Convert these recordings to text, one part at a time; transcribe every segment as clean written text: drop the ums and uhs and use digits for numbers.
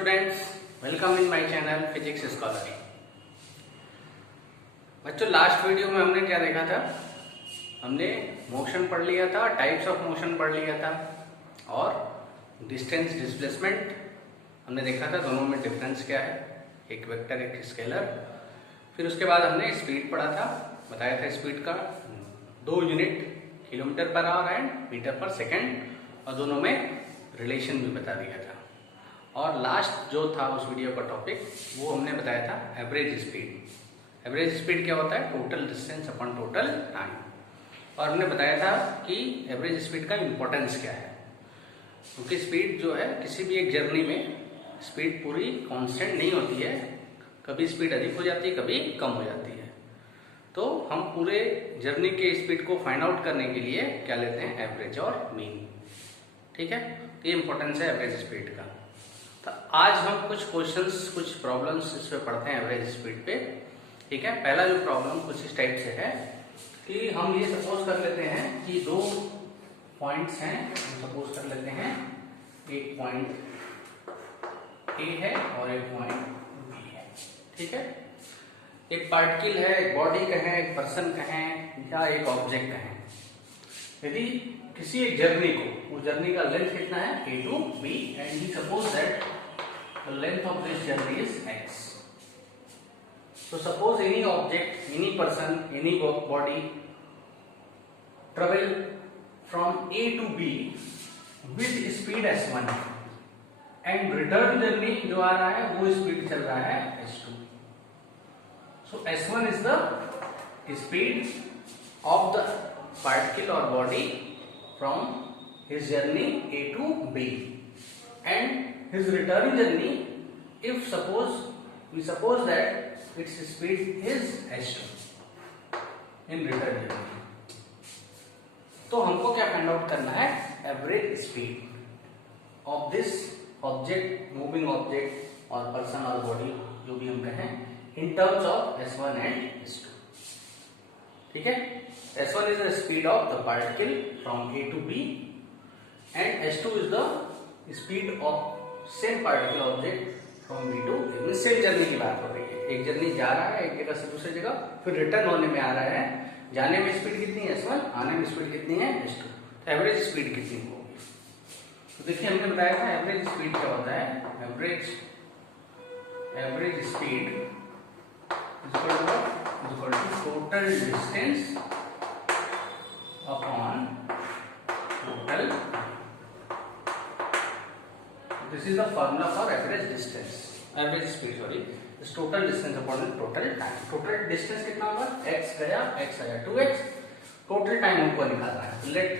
Students, welcome in my channel physics scholar. बच्चों, last video में हमने क्या देखा था? हमने मोशन पढ़ लिया था, टाइप्स ऑफ मोशन पढ़ लिया था और डिस्टेंस डिस्प्लेसमेंट हमने देखा था। दोनों में डिफरेंस क्या है, एक वेक्टर एक स्केलर। फिर उसके बाद हमने स्पीड पढ़ा था, बताया था स्पीड का 2 unit kilometre per hour and metre per second, और दोनों में रिलेशन भी बता दिया था। और लास्ट जो था उस वीडियो का टॉपिक, वो हमने बताया था एवरेज स्पीड। एवरेज स्पीड क्या होता है? Total distance upon total time. और हमने बताया था कि एवरेज स्पीड का इम्पोर्टेंस क्या है, क्योंकि स्पीड जो है किसी भी एक जर्नी में स्पीड पूरी कांस्टेंट नहीं होती है, कभी स्पीड अधिक हो जाती है, कभी कम हो जाती है। तो हम पूरे जर्नी के स्पीड को फाइंड आउट करने के लिए क्या लेते हैं? एवरेज और मीन। ठीक है, तो ये इंपॉर्टेंस है एवरेज स्पीड का। तो आज हम कुछ क्वेश्चंस, कुछ प्रॉब्लम्स इस पे पढ़ते हैं एवरेज स्पीड पे। ठीक है, पहला जो प्रॉब्लम कुछ इस टाइप से है कि हम ये सपोज कर लेते हैं कि 2 पॉइंट्स हैं। हम सपोज कर लेते हैं एक पॉइंट ए है और एक पॉइंट बी है। ठीक है, एक पार्टिकल है, एक बॉडी कहें, एक पर्सन कहें या एक ऑब्जेक्ट कहें। यदि किसी एक जर्नी को, उस जर्नी का लेंथ कितना है? A to B, and he suppose that the length of this journey is x. So suppose any object, any person, any body travel from A to B with speed s1 and return journey जो आ रहा है वो speed चल रहा है s2. So s1 is the speed of the particle or body from his journey A to B, and his return journey, if we suppose that its speed is h2 in return journey, तो हमको क्या find out करना है? Average speed of this object, moving object और person और body जो भी हम कहें, in terms of s1 and s2. ठीक है, s1 is the speed of the particle from A to B and s2 is the speed of same particle object from B to A. Same journey की बात हो रही है, एक journey जा रहा है एक जगह से दूसरी जगह, फिर रिटर्न होने में आ रहा है। जाने में स्पीड कितनी है? s1, आने में स्पीड कितनी है? s2. तो एवरेज स्पीड कितनी होगी? तो देखिए, हमने बताया था एवरेज स्पीड क्या होता है। Average speed equal to total distance upon total. This is the formula for average distance, average speed. Sorry, this total distance upon total time. Total distance कितना होगा? x गया, x आया 2x. Total time हमको निकालना है. Let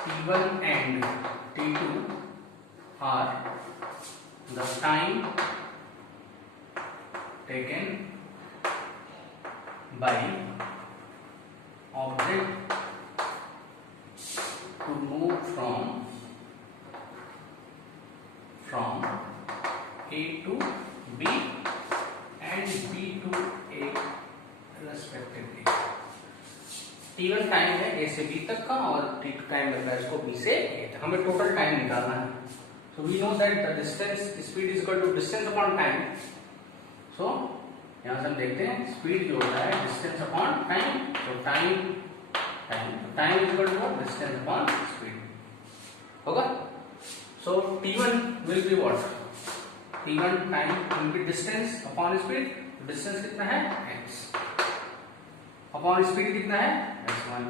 t1 and t2 are the time taken by object to move from A to B and B to A respectively. T1 time है A से B तक का और T2 टाइम लग रहा है इसको B से A तक। हमें टोटल टाइम निकालना है। So we know that the distance, speed is equal to distance upon time. So यहाँ से हम देखते हैं स्पीड जो होता है डिस्टेंस अपॉन टाइम। तो time is equal to distance upon speed होगा। So t1 will be what? t1 time will be distance upon speed. Distance कितना है? x अपॉन स्पीड कितना है? s1.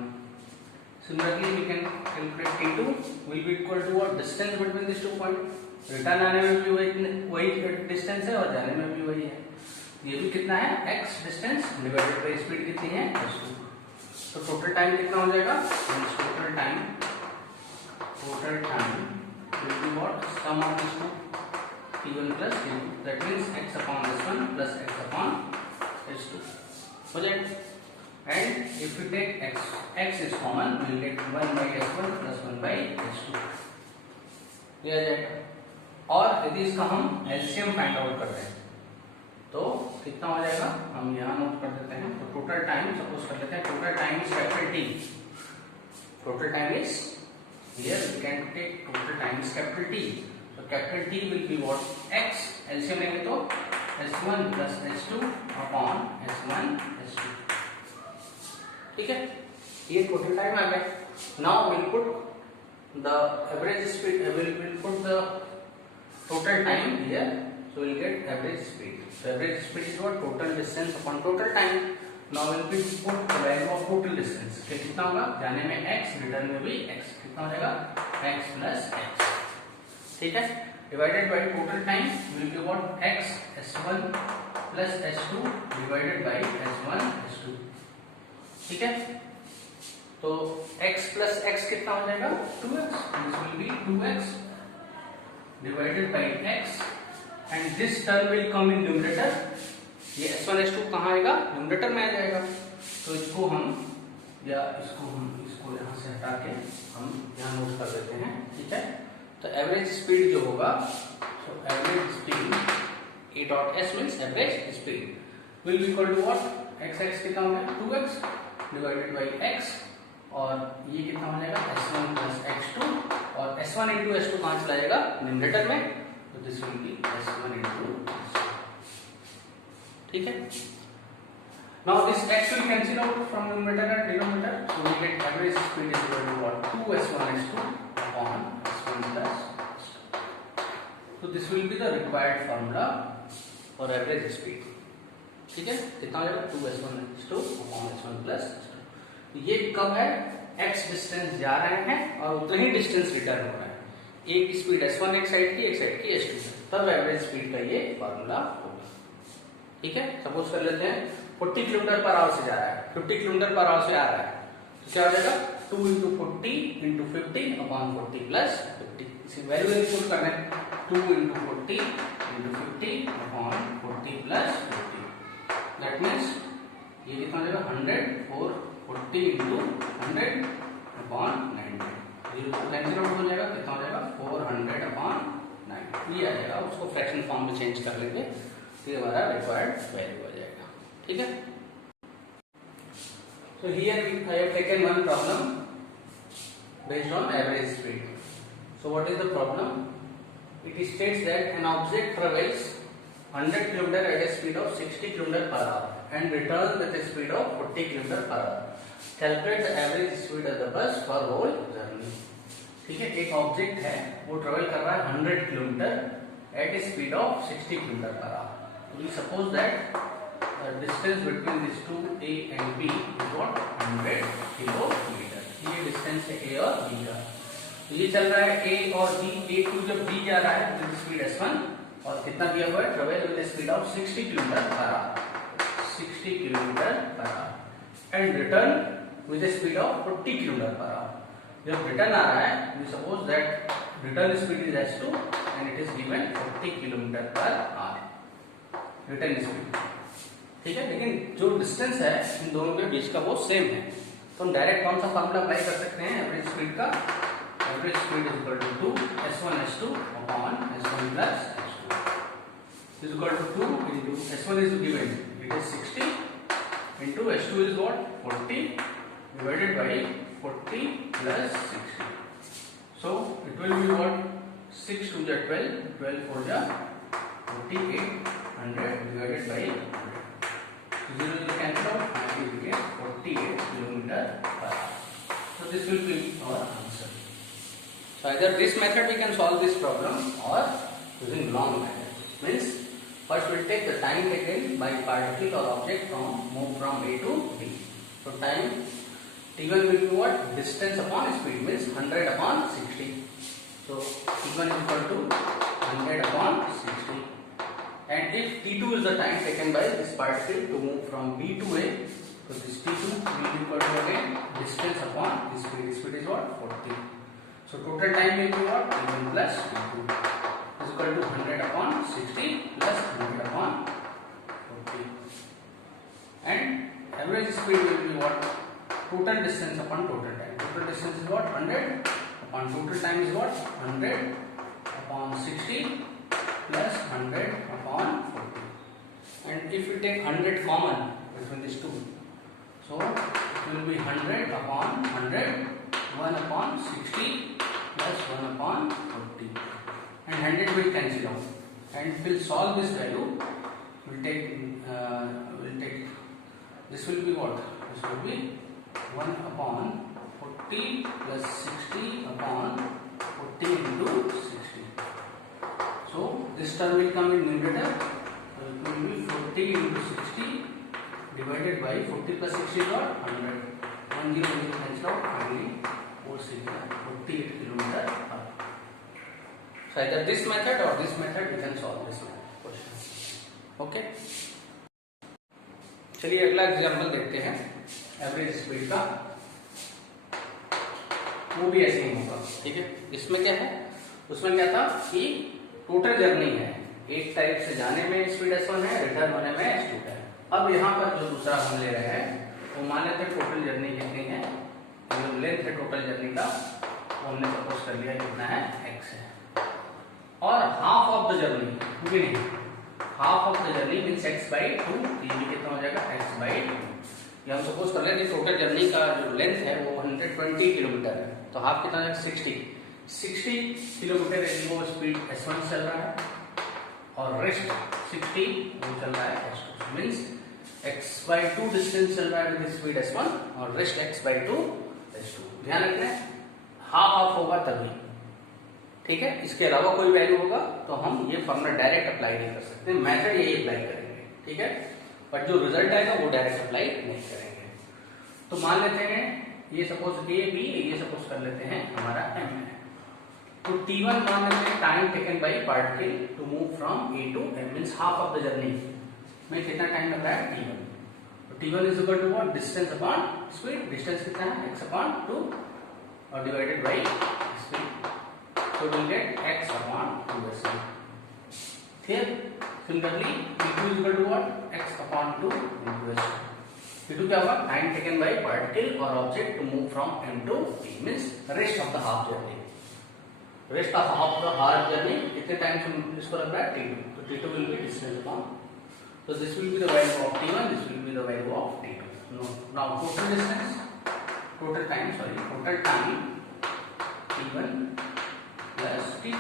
Similarly we can calculate t2 will be equal to what? Distance between this two point. Return आने में भी वही distance है और जाने में भी वही है। ये भी कितना है? x distance divided by speed कितनी है? s2. तो टोटल टाइम कितना हो जाएगा? Total time will be what? Sum of this two, t1 plus t2, that means x upon s1 plus x upon s2 हो जाएगा। And if we take x is common, we will get 1 by s1 plus 1 by s2 ये आ जाएगा। और यदि इसका हम LCM find out करते हैं तो कितना हो जाएगा? हम यहाँ नोट कर देते हैं। तो टोटल टाइम सपोज कर लेते हैं, total time is capital T. Total time is, here we can take total time is capital T. So capital T will be what? X. LCM लेंगे तो S1 plus S2 upon S1 S2. ठीक है, ये total time आ गया. Now we'll put the average speed. We'll put the total time here. So we'll get average speed. So average speed is what? Total distance upon total time. Now we'll put the value of total distance. कितना होगा? जाने में x, return में भी x. कितना हो जाएगा? x plus x. ठीक है, divided by total time will be what? x s1 plus s2 divided by s1 s2. ठीक है, तो x plus x कितना हो जाएगा? 2x. This will be 2x divided by x and this term will come in numerator. ये s1 s2 कहाँ आएगा? Numerator में आ जाएगा. तो इसको हम इसको यहाँ से हटा के हम यहाँ नोट कर देते हैं. ठीक है, तो एवरेज स्पीड जो होगा, so average speed a dot s means average speed will be equal to what? x कितना हो गया? 2x divided by x और ये कितना हो जाएगा? s1 plus x2 और s1 into s2 कहाँ चला जाएगा? न्यूमरेटर में. तो this will B s1 into s2. ठीक है, now this x will cancel out from numerator and denominator, so we get average speed is equal to what? 2s1 s2 upon s1 plus s2. So this will be the required formula for average speed. ठीक है, कितना हो जाएगा? 2s1 s2 upon s1 plus s2. ये कब है? x distance जा रहे हैं और उतना ही डिस्टेंस रिटर्न हो रहा है. एक स्पीड s1 एक साइड की s2, तब एवरेज स्पीड का ये फॉर्मूला होगा. ठीक है, सपोज कर लेते हैं 40 किलोमीटर पर आवर से जा रहा है, 50 किलोमीटर पर आवर से आ रहा है, तो क्या हो जाएगा? 2 into 40 into 50 upon 40 plus 50. इसी वैल्यू इनपुट करना है. 2 into 40 into 50 upon 40 plus 50. That means ये कितना हो जाएगा? 100 और 40 into 100 upon 90. ये कैंसिल आउट हो जाएगा. कितना हो जाएगा? 400 upon 90. ये आ जाएगा. उसको फ्रैक्शन फॉर्म में चेंज कर लेंगे, ये हमारा रिक्वायर्ड वैल्यू आ जाएगा. ठीक है, so here I have taken one problem based on average speed. So what is the problem? It states that an object travels 100 km at a speed of 60 km per hour and returns with a speed of 40 km per hour. Calculate the average speed of the bus for whole journey. ठीक है, एक object है, वो travel कर रहा है 100 km at a speed of 60 km per hour. We suppose that the distance between these two A and B is what? 100 kilometre. ये distance है A और B का. तो ये चल रहा है A और B. A टू जब B जा रहा है विद स्पीड s1 और कितना दिया हुआ है? Travel with speed of 60 kilometre per hour. 60 kilometre per hour and return with speed of 40 kilometre per hour. जब रिटर्न आ रहा है, we suppose that return speed is s2 and it is given 40 kilometre per hour return speed. ठीक है, लेकिन जो distance है इन दोनों के बीच का वो सेम है. तो हम डायरेक्ट कौन सा फॉर्मूला अप्लाई कर सकते हैं एवरेज स्पीड का? Average speed is equal to 2 s1 s2 upon s1 plus s2 is equal to 2 into s1 is given, it is 60 into s2 is what? 40 divided by 40 plus 60. So it will be what? 6 to the 12, 12 for the 48, 100 divided by 100. 0 will cancel out, and we get 48 km per hour. So this will be our answer. So either this method we can solve this problem or using long method. Means first we'll take the time taken by particle or object move from A to B. So time T1 will be what? Distance upon speed, means 100 upon 60. So T1 is equal to 100 upon 60. And if T2 is the time taken by this particle to move from B to A, so this T2 will be equal to again distance upon this speed. Speed is what? 40. So total time will be what? T1 plus T2 is equal to 100 upon 60 plus 100 upon 40. And average speed will be what? Total distance upon total time. Total distance is what? 100 upon total time is what? 100 upon 60 plus 100 upon 40. And if we take 100 common between these two, so it will be 100 upon 100, 1 upon 60 plus 1 upon 40. and 100 will cancel out, and we'll solve this value. We'll take this will be what? This will be 1 upon 40 plus 60 upon 40 into 60. So this term will come in numerator. So it will be 40 into 60 divided by 40 plus 60 is what? 100. 1 0 will cancel out. Finally 48 kilometer up. So either this method or this method we can solve this question. Okay. चलिए अगला example देखते हैं average speed का। वो भी ऐसे ही होगा, ठीक है। इसमें क्या है, उसमें क्या था कि टोटल जर्नी है, एक टाइप से जाने में स्पीड s1 है, रिटर्न होने में s2 है। अब यहाँ पर जो दूसरा हम ले रहे हैं वो मान लेते हैं टोटल जर्नी कितनी है, जो लेंथ है टोटल जर्नी का वो हमने सपोज कर लिया कितना है x है, और हाफ ऑफ द जर्नी भी नहीं, half of the journey means x by 2, ये भी कितना हो जाएगा x by 2। ये हम सपोज कर लेते हैं टोटल जर्नी का जो लेंथ है वो 120 किलोमीटर है, तो हाफ कितना हो जाएगा 60 किलोमीटर वो स्पीड s1 चल रहा है, और रेस्ट 60 वो चल रहा है s2, means x by 2 distance चल रहा है विद स्पीड s1 और रेस्ट x by 2 s2। ध्यान रखना हाफ ऑफ होगा तभी, ठीक है। इसके अलावा कोई वैल्यू होगा तो हम ये फॉर्मूला डायरेक्ट अप्लाई नहीं कर सकते, मेथड यही अप्लाई करेंगे, ठीक है। बट जो रिजल्ट आएगा वो डायरेक्ट अप्लाई नहीं करेंगे। तो मान लेते हैं ये सपोज ए बी, ये सपोज कर लेते हैं हमारा m है। तो t1 मान लेते हैं time taken by particle to move from a to m, means half of the journey में कितना टाइम लग रहा है t1। तो t1 is equal to what, distance upon speed, distance कितना है x अपॉन 2 और divided by speed, so we'll get x upon 2s1. Here similarly v2 is equal to what, x upon 2 into s2। v2 क्या होगा, time taken by particle और object to move from m to p, means rest of the half journey, rest of half journey कितने time से इसको लग रहा है t2, तो t2 will be distance upon, so this will be the value of t1, this will be the value of t2। now total distance, total time t1 plus t2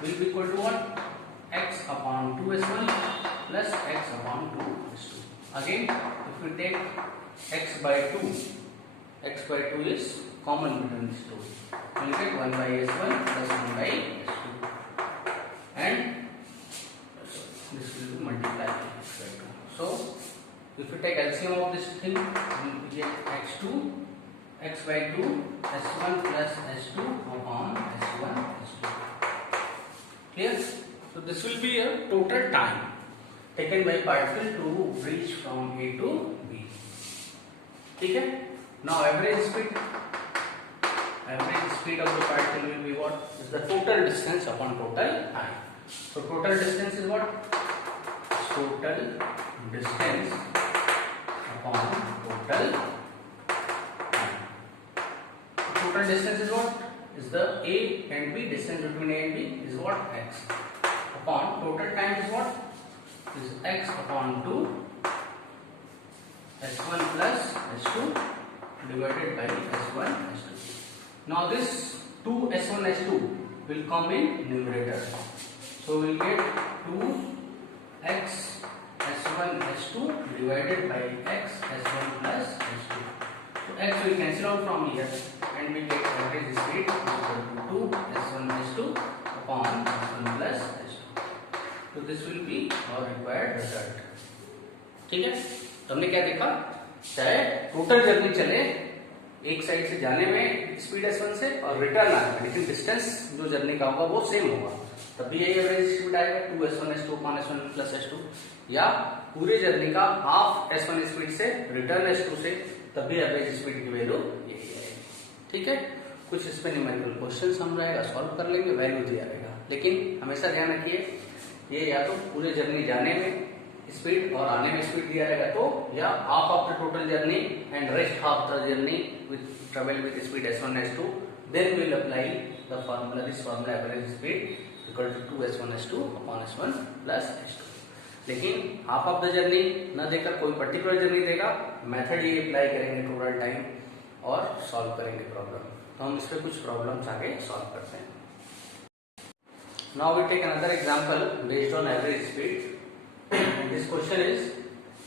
will be equal to what, x upon 2s1 plus x upon 2s2। again if we take x by 2 is common between these two, we will get 1 by s1 plus 1 by s2, and this will be multiplied by x by 2। so if we take LCM of this thing, we will get x by 2 s1 plus s2 upon s1 s2। clear? so this will be a total time taken by particle to reach from A to B, ठीक है। now average speed of the particle will be what, is the total distance upon total time। so total distance is what, total distance upon total time। total distance is what, is the A and B, distance between A and B is what, x upon total time is what, is x upon 2 s1 plus s2 divided by s1 s2। now this 2 s1 s2 will come in numerator, so we will get 2 x s1 s2 divided by x s1 plus s2। so x will cancel out from here and we get average speed equal to 2 s1 s2 upon s1 plus s2। so this will be our required result, ठीक है। तो हमने क्या देखा, चाहे total journey चले एक side से जाने में स्पीड s1 से और रिटर्न आने में, लेकिन डिस्टेंस जो जर्नी का होगा वो सेम होगा, तब भी यही एवरेज स्पीड आएगा 2 s1 s2 upon s1 plus s2, या पूरी जर्नी का हाफ s1 स्पीड से रिटर्न s2 से, तब भी एवरेज स्पीड की वैल्यू यही आएगी, ठीक है। कुछ इसमें न्यूमेरिकल क्वेश्चंस हम रहेगा सॉल्व कर लेंगे, वैल्यू दिया रहेगा, लेकिन हमेशा ध्यान रखिए ये या तो पूरे जर्नी जाने में स्पीड और आने में स्पीड दिया रहेगा तो, या half of the total journey and rest half the journey with travel with speed s1 s2, then we will apply the formula, this formula average speed equal to 2 s1 s2 upon s1 plus s2। लेकिन half of the journey न देकर कोई particular journey देगा, method ये apply करेंगे total time और solve करेंगे problem. तो हम इस पे कुछ प्रॉब्लम्स आगे सॉल्व करते हैं। Now we take another example based on average speed. And this question is,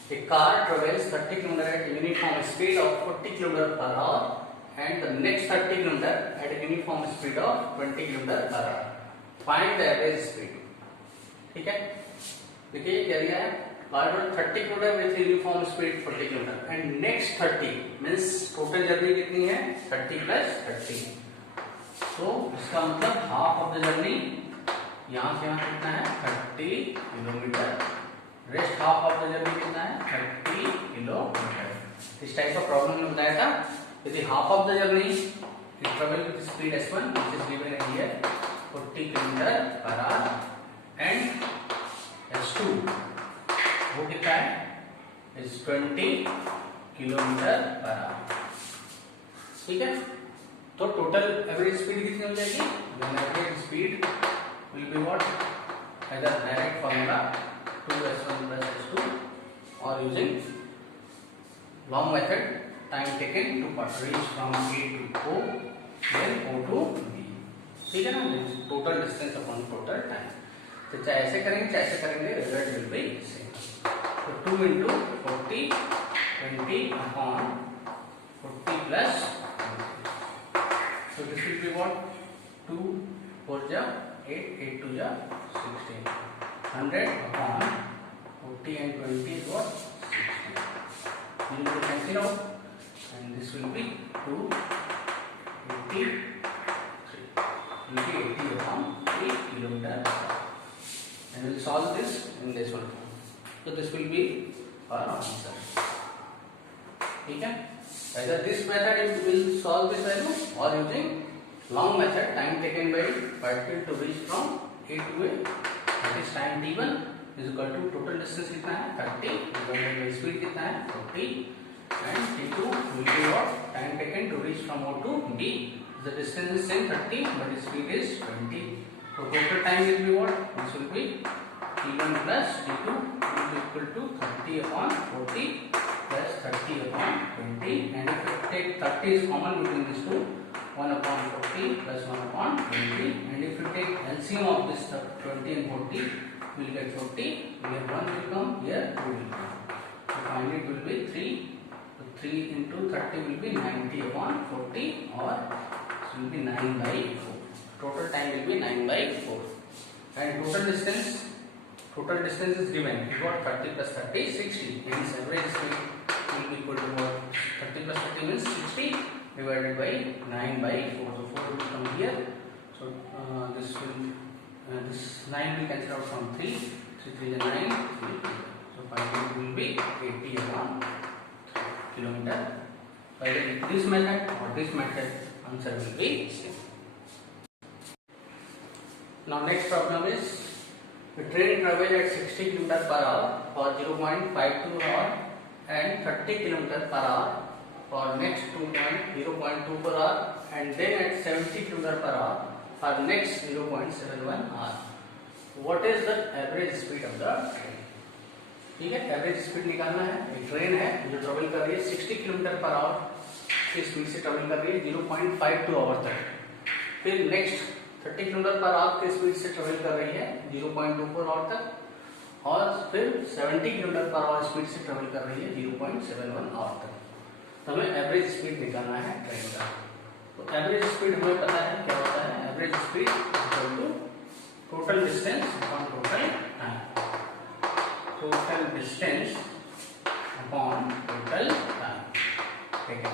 a car travels 30 km at a uniform speed of 40 km per hour and the next 30 km at a uniform speed of 20 km per hour. Find the average speed. ठीक है, देखिए क्या दिया है, car 30 km with uniform speed 40 km and next 30 means total journey कितनी है 30 plus 30. तो इसका मतलब हाफ ऑफ द जर्नी यहाँ से यहाँ कितना है 30 kilometre, rest half of the journey कितना है 30 किलोमीटर. इस टाइप का प्रॉब्लम में बताया था. यदि half of the journey travel with speed s1 which is given here 40 kilometre per hour and s2 वो कितना है is 20 किलोमीटर पर आवर. ठीक है, तो टोटल एवरेज स्पीड कितनी हो जाएगी, average speed will be what, either direct formula 2s1 plus s2 or using long method, time taken to reach from A to O then O to B. ठीक है ना, total distance upon total time. तो चाहे ऐसे करेंगे चाहे ऐसे करेंगे, रिजल्ट विल बी सेम. तो 2 into 40 20 upon 40 plus 20. So this will be what, 2 4 ja 8 8 2 ja 16. 100 upon 40 and 20 is what, 60. You will cancel out and this will be 2 83 will be 80 upon 3 kilometer and we will solve this in this one. So this will be our answer. ठीक है, either this method it will solve this value or using long method, time taken by particle to reach from A to A, that is time t1 is equal to total distance कितना है 30 divided by speed कितना है 40 and t2 will be what, time taken to reach from O to B. The distance is same 30 but the speed is 20. So total time will be what, this will be t1 plus t2 will be equal to 30 upon 40 plus 30 upon 20 and if you take 30 is common between these two, 1 upon 40 plus 1 upon 20 and if you take LCM of this 20 and 40 we will get 40, here 1 will come, here 2 will come. So finally it will be 3. So 3 into 30 will be 90 upon 40 or it will be 9 by 4. Total time will be 9 by 4 and total distance is given. You got 30 plus 30 60. Hence average speed will be equal to what, 30 plus 30 means 60 divided by 9 by 4. So 4 will come here. So this 9 will cancel out from 3. 3 3 is 9. 3. So finally it will be 80 upon kilometer. Either this method or this method, answer will be same. Now next problem is, the train travel at 60 km per hour for 0.52 hour and 30 km per hour for next 0.24 hour and then at 70 km per hour for next 0.71 hour. What is the average speed of the train? ठीक है, average speed निकालना है. एक train है जो travel कर रही है 60 km पर आवर की स्पीड से ट्रेवल कर रही है 0.52 आवर तक. फिर नेक्स्ट 30 km पर आवर की स्पीड से ट्रेवल कर रही है 0.24 आवर तक और फिर 70 km पर आवर स्पीड से ट्रेवल कर रही है 0.71 आवर तक. तो हमें एवरेज स्पीड निकालना है ट्रेन का. तो एवरेज स्पीड हमें पता है क्या होता है, average speed equal to total distance upon total time. Total distance upon total time. ठीक है,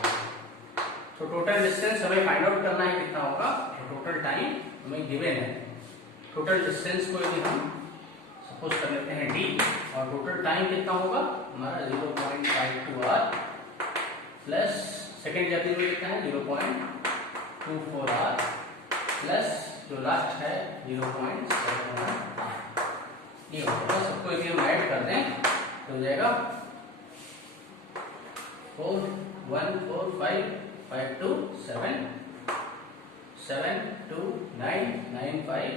तो टोटल डिस्टेंस हमें फाइंड आउट करना है कितना होगा. तो टोटल टाइम हमें गिवन है. टोटल डिस्टेंस को यदि हम सपोज कर लेते हैं d और टोटल टाइम कितना होगा हमारा 0.52 आवर प्लस सेकेंड जर्नी में कितना है 0.24 आवर प्लस जो लास्ट है 0.71 आवर. ये होगा, सबको यदि हम ऐड कर दें तो हो जाएगा 4 1 4 5 5 2 7 7 2 9 9 5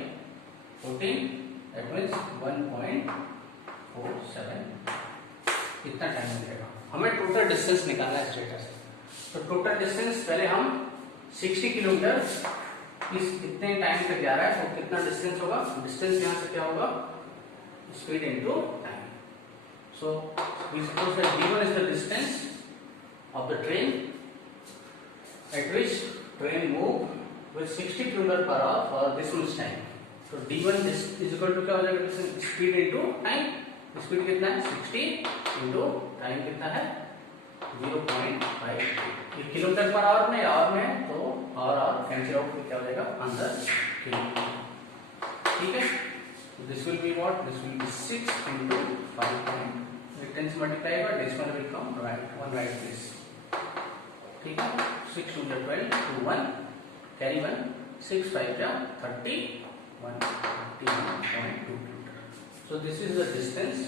14. That means 1.47. कितना टाइम लगेगा. हमें टोटल डिस्टेंस निकालना है इस डेटा से. तो टोटल डिस्टेंस पहले हम 60 किलोमीटर इस कितने टाइम तक जा रहा है, तो कितना डिस्टेंस होगा, डिस्टेंस यहाँ से क्या होगा, speed into time. So we suppose that d1 is the distance of the train at which train move with 60 km per hour for this much time. तो d1 is equal to क्या हो जाएगा, speed into time. Speed कितना है 60 into time कितना है 0.5. ये kilometre per hour में आवर में है, तो आवर कैंसिल आउट क्या हो जाएगा, अंदर किलोमीटर. ठीक है. This will be what, this will B 6 into 5. Tens multiply by this one will come right, one right this. ठीक है. 6 into 12 to 1 carry 1, 6 5 ja 31, 31.2 km. So this is the distance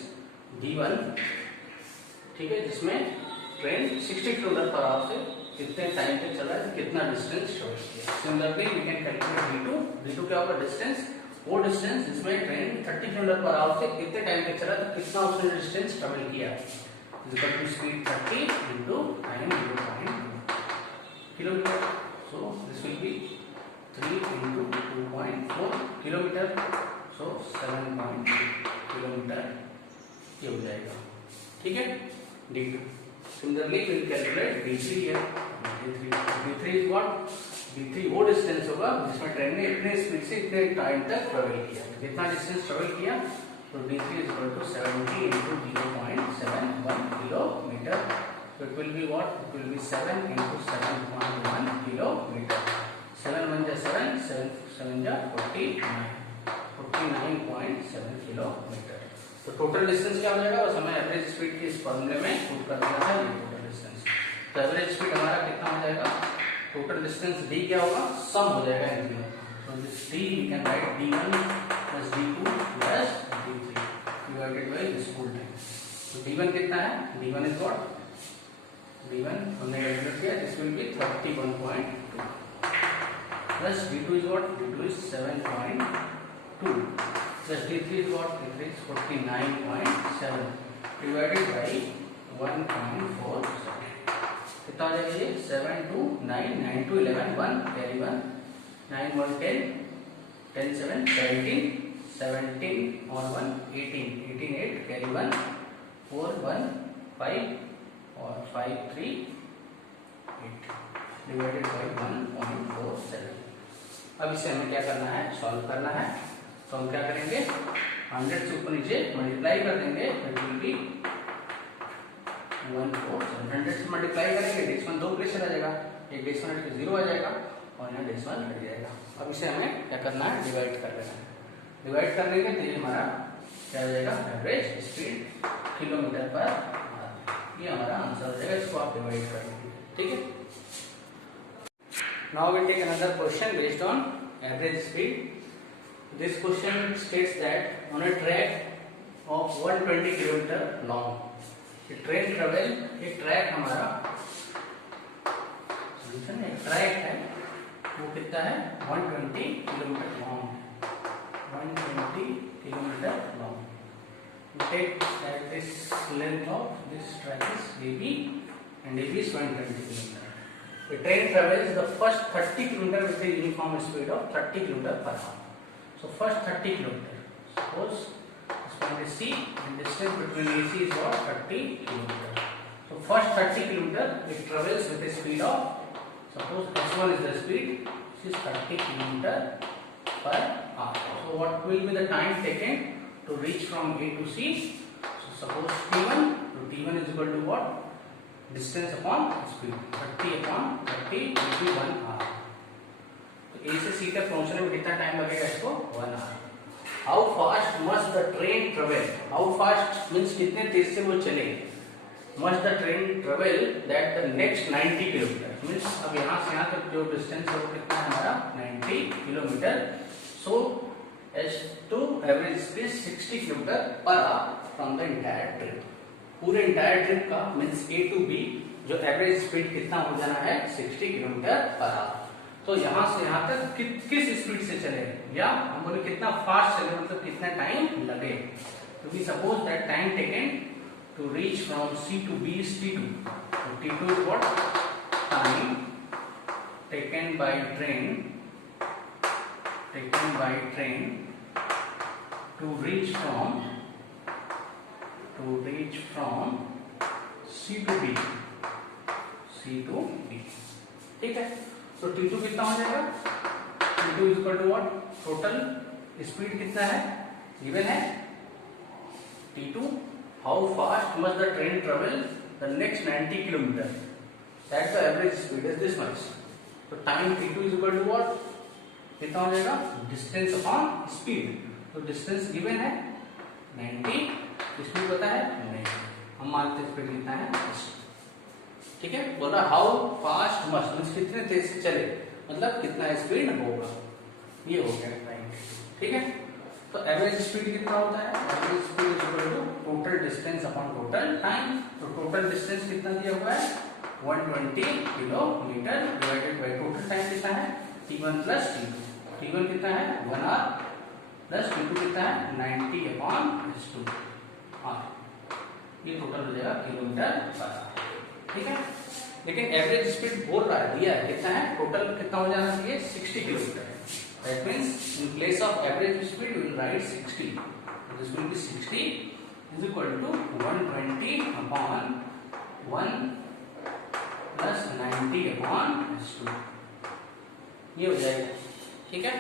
d1. ठीक है, जिसमें train 60 km per hour से कितने time तक चला है, कितना डिस्टेंस ट्रेवल किया. Similarly we can calculate d2. d2 क्या होगा, डिस्टेंस, वो डिस्टेंस जिसमें ट्रेन 30 km पर आवर से कितने टाइम तक चला, तो कितना उसने डिस्टेंस ट्रेवल किया, equal to speed 30 into time 0.2 kilometre. So this will be 3 into 2.4 kilometre. So 7.2 kilometre ये हो जाएगा. ठीक है. d2. Similarly we will calculate d3 here. d3 is what, d3 वो डिस्टेंस होगा जिसमें ट्रेन ने इतने स्पीड से इतने टाइम तक ट्रेवल किया. जितना डिस्टेंस ट्रेवल किया, तो d3 is equal to 70 into 0.71 kilometre. So it will be what? It will be 7 into 7.1 kilometre. 7 1 जा 7, 7 जा 49, 49.7 किलोमीटर. तो टोटल डिस्टेंस क्या हो जाएगा, बस हमें एवरेज स्पीड की इस फॉर्मूले में पुट कर देना था ये टोटल डिस्टेंस. तो एवरेज स्पीड हमारा कितना हो जाएगा, टोटल डिस्टेंस d क्या होगा, सम हो जाएगा इन तीनों. तो this d we can write d1 plus d2 plus d3 divided by this whole time. तो d1 कितना है, d1 इज व्हाट, d1 हमने कैलकुलेट किया, this will B 31.2 plus d2 is what, d2 is 7.2 plus d3 is what, d3 is 49.7 divided by 1.47. कितना हो जाएगा ये, 7 2 9 9 2 11 1 carry 1 9 1 10 10 7 17 17 और 1 18 18 8 कैरी 1 4 1 5 और 5 3 8 डिवाइडेड बाय 1.47. अब इसे हमें क्या करना है, सॉल्व करना है. तो हम क्या करेंगे, 100 से ऊपर नीचे मल्टीप्लाई कर देंगे. It will B 147. 100 से मल्टीप्लाई करेंगे, डेसिमल 2 प्लेस चला जाएगा, एक डेसिमल हट के 0 आ जाएगा और यहाँ डेसिमल हट जाएगा. अब इसे हमें क्या करना है, डिवाइड कर लेना है. डिवाइड कर देंगे तो ये हमारा क्या हो जाएगा, average speed kilometre per our. ये हमारा आंसर हो जाएगा. इसको आप डिवाइड कर लीजिए. ठीक है. Now we take another question based on average speed. This question states that on a track of 120 kilometre long, train travel, एक ट्रैक हमारा ट्रैक है, वो कितना है 120 kilometre long, 120 kilometre long. Take that this length of this track is AB and AB is 120 kilometer. The train travels the first 30 kilometer with a uniform speed of 30 kilometer per hour. So first 30 kilometer, suppose point is C and distance between AC is what, 30 km. So first 30 km it travels with a speed of, suppose S1 is the speed, which is 30 km per hour. So what will be the time taken to reach from A to C? So suppose T1, so T1 is equal to what, distance upon speed, 30 upon 30 into 1 hour. तो A से C तक पहुंचने में कितना time लगेगा, इसको 1 hour. How fast must the train travel? How fast means कितने तेज से वो चले. Must the train travel that the next 90 kilometer means अब यहाँ से यहाँ तक जो डिस्टेंस है वो कितना है हमारा 90 kilometre. So S2 average speed 60 kilometre per our from the entire trip. पूरे entire trip का means A to B जो एवरेज स्पीड कितना हो जाना है 60 किलोमीटर पर आवर. तो यहाँ से यहाँ तक किस स्पीड से चले, या हम बोले कितना फास्ट चले, मतलब कितना टाइम लगे. तो we suppose that time taken to reach from C to B is T2. So T2 is what, time taken by train taken by train to reach from C to B, ठीक है। तो T2 कितना हो जाएगा, T2 is equal to what, total speed कितना है, given है T2, how fast must the train travel the next 90 kilometre, that the average speed is this much. तो time T2 is equal to what, कितना हो जाएगा, distance upon speed. तो distance given है 90, speed पता है नहीं, हम मानते हैं स्पीड कितना है, ठीक है। बोल रहा हाउ फास्ट मस्ट, मींस कितने तेज से चले, मतलब कितना स्पीड होगा, ये हो गया टाइम, ठीक है। तो एवरेज स्पीड कितना होता है, average speed is equal to total distance upon total time. तो टोटल डिस्टेंस कितना दिया हुआ है, 120 kilometre divided by total time कितना है, T1 प्लस T2। T1 कितना है 1 आवर प्लस T2 कितना है 90 अपॉन S2 आवर, ये टोटल हो जाएगा किलोमीटर पर आवर, ठीक है। लेकिन एवरेज स्पीड बोल रहा है, दिया है कितना है, टोटल कितना हो जाना चाहिए 60 kilometre. That means in place of average speed we will write 60, this will be 60 is equal to 120 upon 1 plus 90 upon S2, ये हो जाएगा, ठीक है।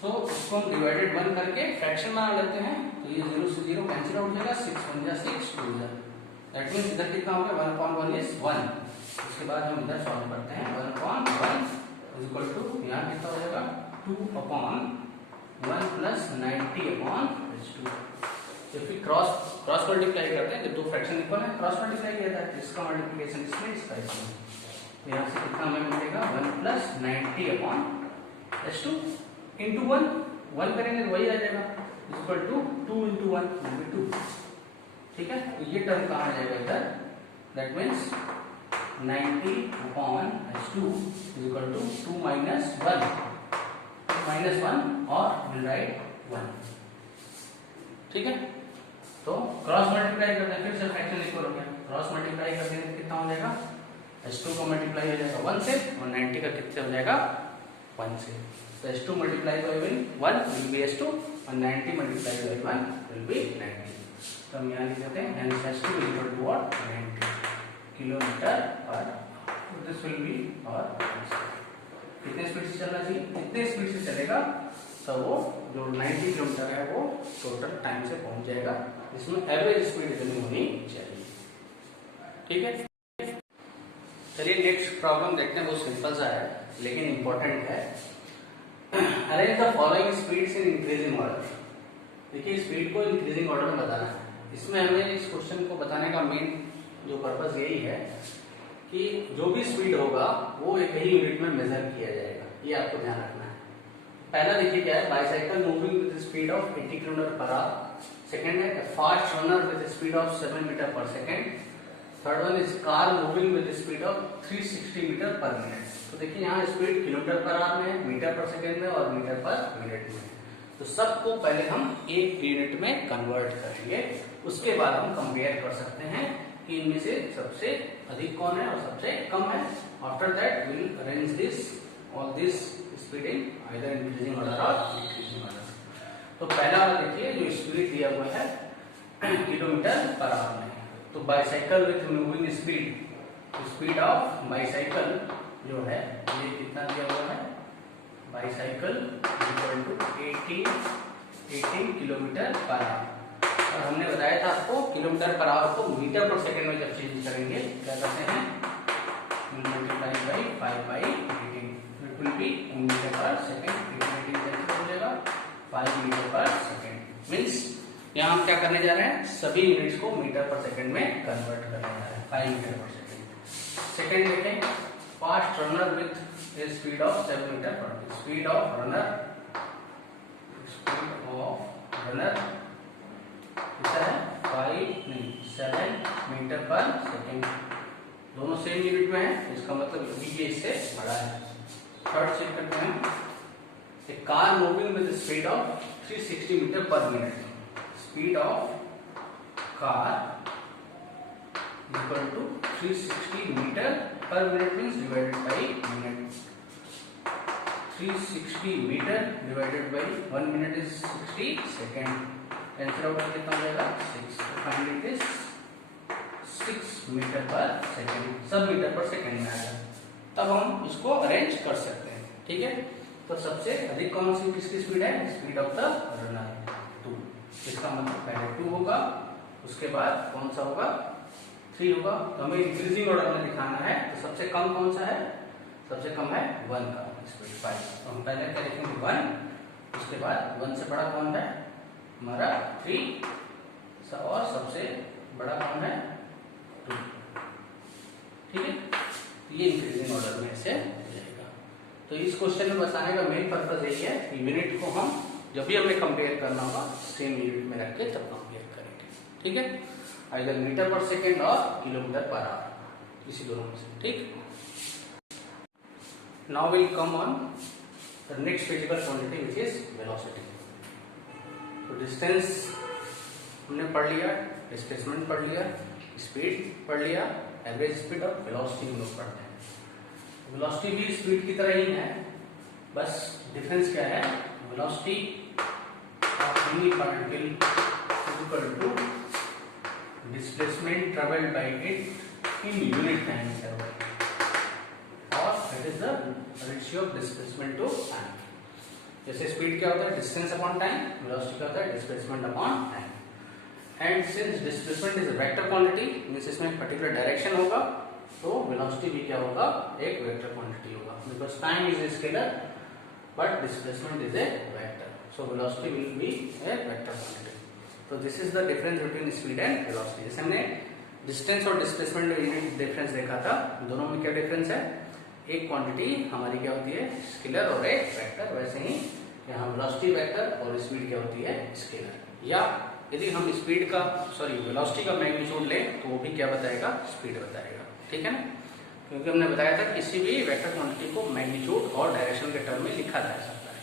तो इसको हम डिवाइडेड 1 करके फ्रैक्शन बना लेते हैं, तो ये 0 से 0 कैंसिल आउट हो जाएगा, 6 1 जा 6 2 जा, दैट मींस इधर कितना हो गया 1/1 इज 1। उसके बाद हम इधर सॉल्व करते हैं, 1/1 इज इक्वल टू यहाँ कितना हो जाएगा 2/1 प्लस 90 अपॉन S2। तो फिर क्रॉस मल्टीप्लाई करते हैं, जब दो फ्रैक्शन इक्वल है क्रॉस मल्टीप्लाई किया जाता है, इसका मल्टीप्लिकेशन इसमें, इसका इसमें, यहाँ से कितना हमें मिलेगा 1 प्लस 90 अपॉन S2 इंटू 1 करेंगे तो वही आ जाएगा, इक्वल टू 2 इंटू 1 2, ठीक है। तो ये टर्म कहाँ आ जाएगा इधर, that means 90 upon S2 is equal to 2 minus 1 और विल राइट 1, ठीक है। तो क्रॉस मल्टीप्लाई करते हैं, फिर से फ्रैक्शन इक्वल हो गया, क्रॉस मल्टीप्लाई करते हैं कितना हो जाएगा, S2 को मल्टीप्लाई हो जाएगा 1 से और 90 का कितने हो जाएगा 1 से। So S2 multiplied by 1 will be S2 और 90 multiplied by 1 will be 90। तो हम यहाँ लिख देते हैं hence S2 is equal to what, 90 kilometre पर। तो this will be our answer। कितने स्पीड से चलना चाहिए, कितने स्पीड से चलेगा, तो वो जो 90 किलोमीटर है वो टोटल टाइम से पहुंच जाएगा, इसमें एवरेज स्पीड इतनी होनी चाहिए, ठीक है। चलिए नेक्स्ट प्रॉब्लम देखते हैं, बहुत सिंपल सा है लेकिन इंपॉर्टेंट है। Arrange the following speeds in increasing order. देखिए स्पीड को इंक्रीजिंग ऑर्डर में बताना है, इसमें हमें इस क्वेश्चन को बताने का मेन जो पर्पस यही है कि जो भी स्पीड होगा वो एक ही यूनिट में मेजर किया जाएगा, ये आपको ध्यान रखना है। पहला देखिए क्या है, bicycle moving with speed of 80 kilometre per hour. Second है fast runner with speed of 7 metre per second. Third one is car moving with speed of 360 metre per minute. तो देखिए यहाँ स्पीड किलोमीटर पर आवर में है, metre per second में और metre per minute में। तो सबको पहले हम एक यूनिट में कन्वर्ट करेंगे, उसके बाद हम कंपेयर कर सकते हैं कि इनमें से सबसे अधिक कौन है और सबसे कम है। After that we will arrange this all this speed in either increasing order और डिक्रीजिंग ऑर्डर। तो पहला वाला देखिए जो स्पीड दिया हुआ है किलोमीटर पर आवर में, तो bicycle with moving speed of bicycle जो है ये कितना दिया हुआ है, bicycle equal to 18 kilometre per hour. और हमने बताया था आपको किलोमीटर पर आवर को मीटर पर सेकंड में जब चेंज करेंगे क्या करते हैं, multiply by 5 by 18, it will be metre per second, 18 कैसे हो जाएगा 5 मीटर पर सेकंड। मींस यहाँ हम क्या करने जा रहे हैं, सभी यूनिट्स को मीटर पर सेकंड में कन्वर्ट करने जा रहे हैं, 5 मीटर पर सेकंड। सेकंड देखें fast runner with a speed of 7 metre per speed of runner कितना है 7 मीटर पर सेकंड, दोनों सेम यूनिट में है, इसका मतलब ये इससे बड़ा है। थर्ड चेक करते हैं, a car moving with speed of 360 metre per minute. Speed of car equal to 360 metre per minute means divided by minute. 360 metre divided by 1 minute is 60 second, answer out कितना हो जाएगा 6, find it is 6 metre per second, सब metre per second में आएगा, तब हम इसको arrange कर सकते हैं। ठीक है, तो सबसे अधिक कौन सी किसकी स्पीड है, स्पीड ऑफ द रनर 2, इसका मतलब पहले 2 होगा, उसके बाद कौन सा होगा 3 होगा, तो हमें इंक्रीजिंग ऑर्डर में दिखाना है, तो सबसे कम कौन सा है, सबसे कम है 1 का स्पीड 5, तो हम पहले क्या लिखेंगे 1, उसके बाद 1 से बड़ा कौन है हमारा 3 और सबसे बड़ा कौन है 2। ठीक है, तो ये इंक्रीजिंग ऑर्डर में से जाएगा। तो इस क्वेश्चन में बताने का मेन पर्पज यही है कि यूनिट को हम जब भी हमें कंपेयर करना होगा सेम यूनिट में रख के तब कंपेयर करेंगे। ठीक है, आइदर मीटर पर सेकेंड और किलोमीटर पर आवर, इसी दोनों में से। ठीक, now will come on the next physical quantity which is velocity. तो डिस्टेंस हमने पढ़ लिया, डिस्प्लेसमेंट पढ़ लिया, स्पीड पढ़ लिया, एवरेज स्पीड और वेलोसिटी हम लोग पढ़ते हैं। वेलोसिटी भी स्पीड की तरह ही है, बस डिफरेंस क्या है, velocity of any particle equal to displacement travelled by it in unit time interval, और that is the ratio of displacement to time. जैसे स्पीड क्या होता है, डिस्टेंस अपॉन टाइम, वेलोसिटी क्या होता है, displacement upon time. And since displacement is vector quantity, means इसमें एक पर्टिकुलर डायरेक्शन होगा, तो वेलोसिटी भी क्या होगा, एक वेक्टर क्वांटिटी होगा, because time is a scalar but displacement is a vector, so velocity will be a vector quantity. तो this is the difference between speed and velocity. जैसे हमने डिस्टेंस और डिस्प्लेसमेंट में यूनिट डिफरेंस देखा था, दोनों में क्या डिफरेंस है, एक क्वांटिटी हमारी क्या होती है स्केलर और एक वेक्टर, वैसे ही यहाँ वेलोसिटी वेक्टर और स्पीड क्या होती है स्केलर। या यदि हम स्पीड का वेलोसिटी का मैग्नीट्यूड लें तो वो भी क्या बताएगा, स्पीड बताएगा। ठीक है ना, क्योंकि हमने बताया था किसी भी वेक्टर क्वांटिटी को मैग्नीट्यूड और डायरेक्शन के टर्म में लिखा जा सकता है।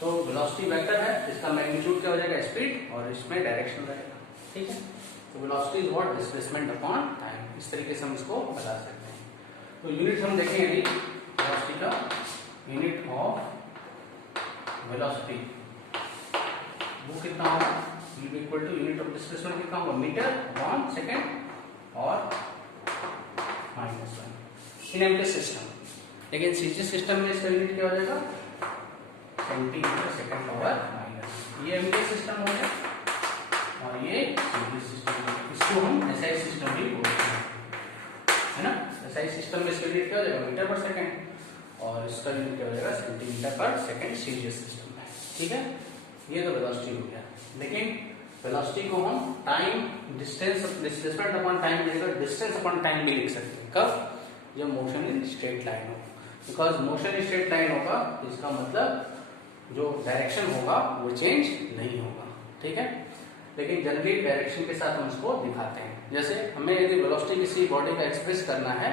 तो वेलोसिटी वेक्टर है, इसका मैग्नीट्यूड क्या हो जाएगा स्पीड, और इसमें डायरेक्शन रहेगा। ठीक है, तो velocity is what, displacement upon time, इस तरीके से हम इसको बता सकते हैं। तो यूनिट हम देखेंगे अभी वेलोसिटी का, यूनिट ऑफ वेलोसिटी वो कितना होगा, will be equal to unit of displacement कितना होगा, मीटर अपॉन सेकेंड और -1 इन एमटी सिस्टम। लेकिन सीजी सिस्टम में इसका यूनिट क्या हो जाएगा, सेंटीमीटर सेकेंड पावर माइनस। ये एमटी सिस्टम हो गया और ये सीजी सिस्टम, इसको हम एसआई सिस्टम भी बोलते हैं, है ना। एसआई सिस्टम में इसका यूनिट क्या हो जाएगा, मीटर पर सेकेंड, और इसका यूनिट क्या हो जाएगा, सेंटीमीटर पर सेकेंड सीजी सिस्टम में। ठीक है, ये तो वेलोसिटी हो गया। लेकिन वेलोसिटी को हम time distance displacement upon time लेकर डिस्टेंस अपॉन टाइम भी लिख सकते हैं। कब, जब मोशन इन स्ट्रेट लाइन हो, because motion in straight line होगा तो इसका मतलब जो डायरेक्शन होगा वो चेंज नहीं होगा। ठीक है, लेकिन जनरली डायरेक्शन के साथ हम इसको दिखाते हैं। जैसे हमें यदि वेलोसिटी किसी बॉडी का एक्सप्रेस करना है,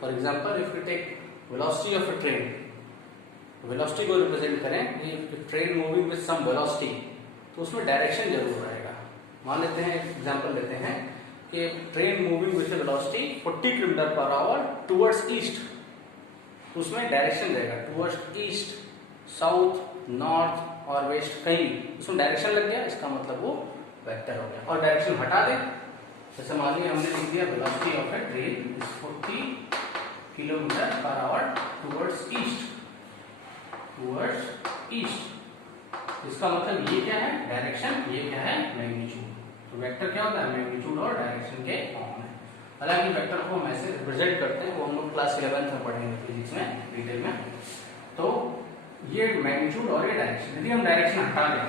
for example if you take velocity of a train, velocity को रिप्रेजेंट करें, train moving with some velocity, तो उसमें डायरेक्शन जरूर रहेगा। मान लेते हैं, एग्जांपल लेते हैं कि train moving with velocity 40 kilometre per our towards east, तो उसमें डायरेक्शन रहेगा टुवर्ड्स ईस्ट, साउथ, नॉर्थ और वेस्ट, कहीं उसमें डायरेक्शन लग गया, इसका मतलब वो वेक्टर हो गया। और डायरेक्शन हटा दे, जैसे मान लिया हमने लिख दिया velocity of A train is 40 kilometre per our towards east, towards east, इसका मतलब ये क्या है डायरेक्शन, ये क्या है मैग्नीट्यूड। तो वेक्टर क्या होता है, मैग्नीट्यूड और डायरेक्शन के फॉर्म में। हालांकि वेक्टर को हम ऐसे रिप्रेजेंट करते हैं, वो हम लोग क्लास 11 में पढ़ेंगे फिजिक्स में डिटेल में। तो ये मैग्नीट्यूड और ये डायरेक्शन, यदि हम डायरेक्शन हटा दें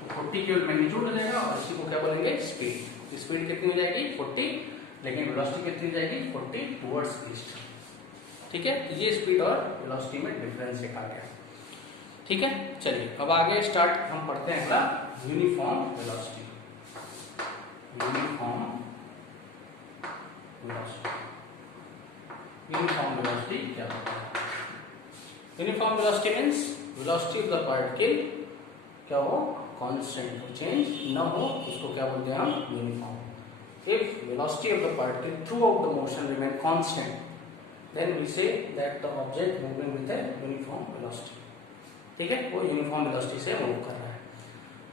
तो 40 केवल मैग्नीट्यूड हो जाएगा, और इसी को क्या बोलेंगे स्पीड। स्पीड कितनी हो जाएगी 40, लेकिन वेलोसिटी कितनी हो जाएगी 40 टुवर्ड्स ईस्ट। ठीक है, ये स्पीड और वेलोसिटी में डिफरेंस लिखा गया। ठीक है, चलिए अब आगे स्टार्ट हम पढ़ते हैं अगला, uniform velocity. Uniform velocity, uniform velocity क्या होता है, uniform velocity means velocity of the particle क्या हो, कांस्टेंट हो, चेंज ना हो, उसको क्या बोलते हैं हम uniform. If velocity of the particle through out the motion remain constant, then we say that the object moving with a uniform velocity. ठीक है, वो यूनिफॉर्म वेलोसिटी से मूव कर रहा है।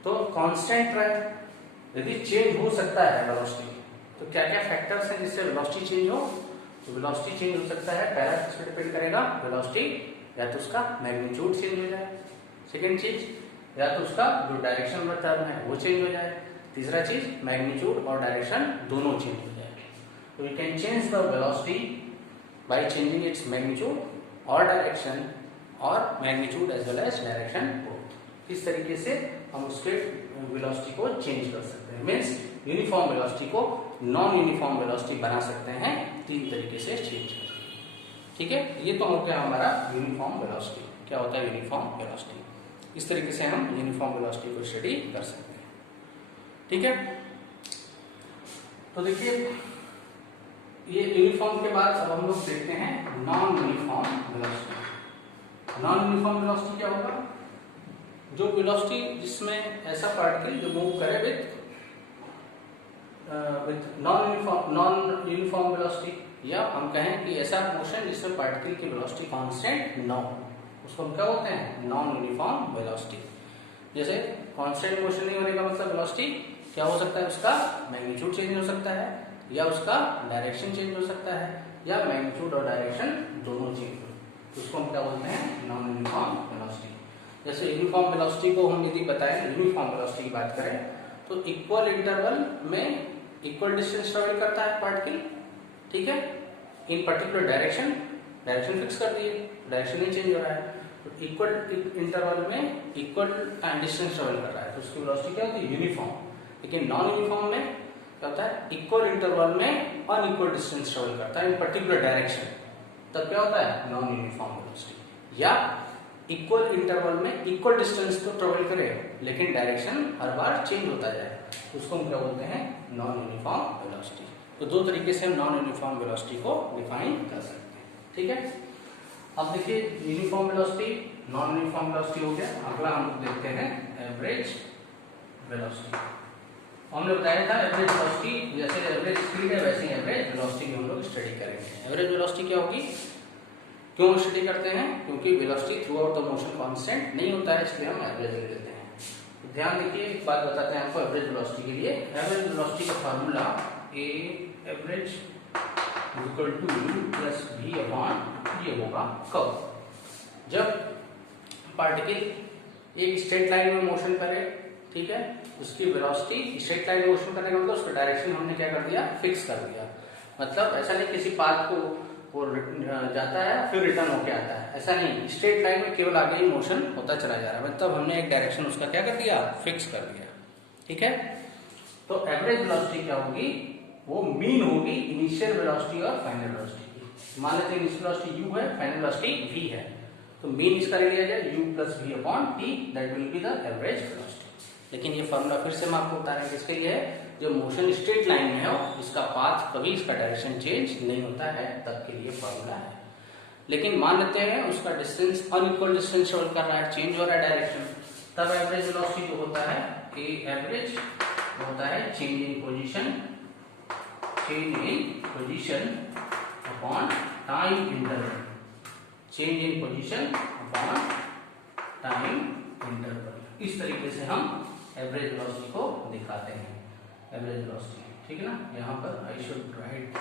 तो कांस्टेंट रहे, यदि चेंज हो सकता है वेलोसिटी, तो क्या क्या फैक्टर्स हैं जिससे वेलोसिटी चेंज हो? तो वेलोसिटी चेंज हो सकता है, पहला किस पर डिपेंड करेगा? वेलोसिटी या तो उसका मैग्नीट्यूड चेंज हो जाए, सेकेंड चीज या तो उसका जो डायरेक्शन टर्म है वो चेंज हो जाए, तीसरा चीज मैग्नीट्यूड और डायरेक्शन दोनों चेंज हो जाए। तो we can change the velocity by changing its magnitude और डायरेक्शन, और magnitude as well as direction both. इस तरीके से हम उसके वेलोसिटी को चेंज कर सकते हैं। मीन्स यूनिफॉर्म वेलोसिटी को नॉन यूनिफॉर्म वेलोसिटी बना सकते हैं 3 तरीके से चेंज। ठीक है, ये तो हो गया हमारा यूनिफॉर्म वेलोसिटी। क्या होता है यूनिफॉर्म वेलोसिटी? इस तरीके से हम यूनिफॉर्म वेलोसिटी को स्टडी कर सकते हैं। ठीक है, तो देखिए ये यूनिफॉर्म के बाद अब हम लोग देखते हैं non uniform velocity. Non uniform velocity क्या होगा? जो वेलोसिटी जिसमें ऐसा पार्टिकल जो मूव करे विथ नॉन यूनिफॉर्म वेलोसिटी, या हम कहें कि ऐसा मोशन जिसमें पार्टिकल की वेलोसिटी कांस्टेंट न हो, उसको हम क्या बोलते हैं? Non uniform velocity. जैसे कांस्टेंट मोशन नहीं होने का मतलब वेलोसिटी क्या हो सकता है? उसका मैग्नीट्यूड चेंज हो सकता है, या उसका डायरेक्शन चेंज हो सकता है, या मैग्नीट्यूड और डायरेक्शन दोनों चेंज हो, तो उसको हम क्या बोलते हैं? Non uniform velocity. जैसे यूनिफॉर्म वेलोसिटी को हम यदि बताएं, यूनिफॉर्म वेलोसिटी की बात करें तो इक्वल इंटरवल में इक्वल डिस्टेंस ट्रेवल करता है पार्टिकल, ठीक है, इन पर्टिकुलर डायरेक्शन, डायरेक्शन फिक्स कर दिए, डायरेक्शन नहीं चेंज हो रहा है, तो इक्वल इंटरवल में इक्वल डिस्टेंस ट्रेवल कर रहा है, तो उसकी वेलोसिटी क्या होती है? यूनिफॉर्म। लेकिन नॉन यूनिफॉर्म में क्या होता है? इक्वल इंटरवल में अनइक्वल डिस्टेंस ट्रेवल करता है इन पर्टिकुलर डायरेक्शन, तब क्या होता है? Non uniform velocity. या इक्वल इंटरवल में इक्वल डिस्टेंस तो ट्रेवल करे लेकिन डायरेक्शन हर बार चेंज होता जाए, उसको हम क्या बोलते हैं? Non uniform velocity. तो 2 तरीके से हम नॉन यूनिफॉर्म वेलोसिटी को डिफाइन कर सकते हैं। ठीक है, अब देखिए uniform velocity, non uniform velocity हो गया। अगला हम लोग देखते हैं एवरेज वेलोसिटी। हमने बताया था एवरेज वेलोसिटी, जैसे एवरेज स्पीड है वैसे ही एवरेज वेलोसिटी भी हम लोग स्टडी करेंगे। एवरेज वेलोसिटी क्या होगी? क्यों स्टडी करते हैं? क्योंकि velocity through out the motion constant नहीं होता है, इसलिए हम एवरेज ले लेते हैं। तो ध्यान देखिए, एक बात बताते हैं आपको एवरेज वेलोसिटी के लिए। एवरेज वेलोसिटी का formula a average equal to u plus v upon ये होगा कब? जब पार्टिकल एक स्ट्रेट लाइन में मोशन करे, ठीक है, उसकी वेलोसिटी स्ट्रेट लाइन में मोशन करने का मतलब उसका डायरेक्शन हमने क्या कर दिया? फिक्स कर दिया। मतलब ऐसा नहीं किसी पाथ को वो जाता है फिर रिटर्न होके आता है, ऐसा नहीं, स्ट्रेट लाइन में केवल आगे ही मोशन होता चला जा रहा है, मतलब हमने एक डायरेक्शन उसका क्या कर दिया? फिक्स कर दिया। ठीक है, तो एवरेज वेलोसिटी क्या होगी? वो मीन होगी इनिशियल वेलोसिटी और फाइनल वेलोसिटी की। मान लेते हैं इनिशियल वेलोसिटी u है, फाइनल वेलोसिटी v है, तो मीन इसका ले लिया जाए u plus v upon t, that will be the average velocity. लेकिन ये फॉर्मूला फिर से हम आपको बता रहे हैं किसके लिए है? जो मोशन स्ट्रेट लाइन में है इसका पाथ कभी इसका डायरेक्शन चेंज नहीं होता है, तब के लिए फॉर्मूला है। लेकिन मान लेते हैं उसका डिस्टेंस अनइक्वल डिस्टेंस ट्रेवल कर रहा है, चेंज हो रहा है डायरेक्शन, तब एवरेज वेलोसिटी जो होता है ए एवरेज होता है change in position, change in position upon time interval, change in position upon time interval. इस तरीके से हम एवरेज वेलोसिटी को दिखाते हैं। एवरेज वेलोसिटी, ठीक है ना, यहाँ पर I should write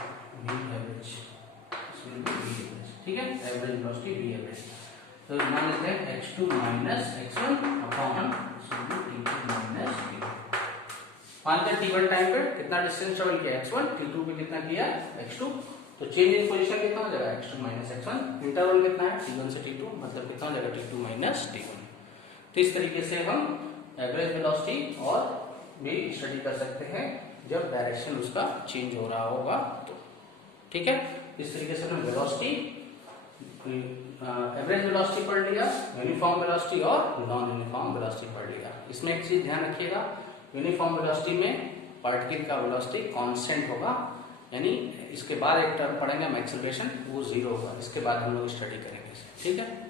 v average, ठीक है, एवरेज वेलोसिटी v एवरेज। तो मान लेते हैं x2 minus x1 upon t2 minus t1। मान लेते हैं t1 टाइम पे कितना डिस्टेंस ट्रेवल किया? x1, t2 पे कितना किया? x2। तो चेंज इन पोजीशन कितना हो जाएगा? x2 minus x1। इंटरवल कितना है? t1 से t2, मतलब कितना हो जाएगा? t2 minus t1। तो इस तरीके से हम एवरेज वेलोसिटी और भी स्टडी कर सकते हैं जब डायरेक्शन उसका चेंज हो रहा होगा तो। ठीक है, इस तरीके से हमने वेलोसिटी, एवरेज वेलोसिटी पढ़ लिया, यूनिफॉर्म वेलोसिटी और नॉन यूनिफॉर्म वेलोसिटी पढ़ लिया। इसमें एक चीज ध्यान रखिएगा, यूनिफॉर्म वेलोसिटी में पार्टिकल का वेलोसिटी कांस्टेंट होगा, यानी इसके बाद एक टर्म पढ़ेंगे हम एक्सेलरेशन, वो 0 होगा। इसके बाद हम लोग स्टडी करेंगे, ठीक है।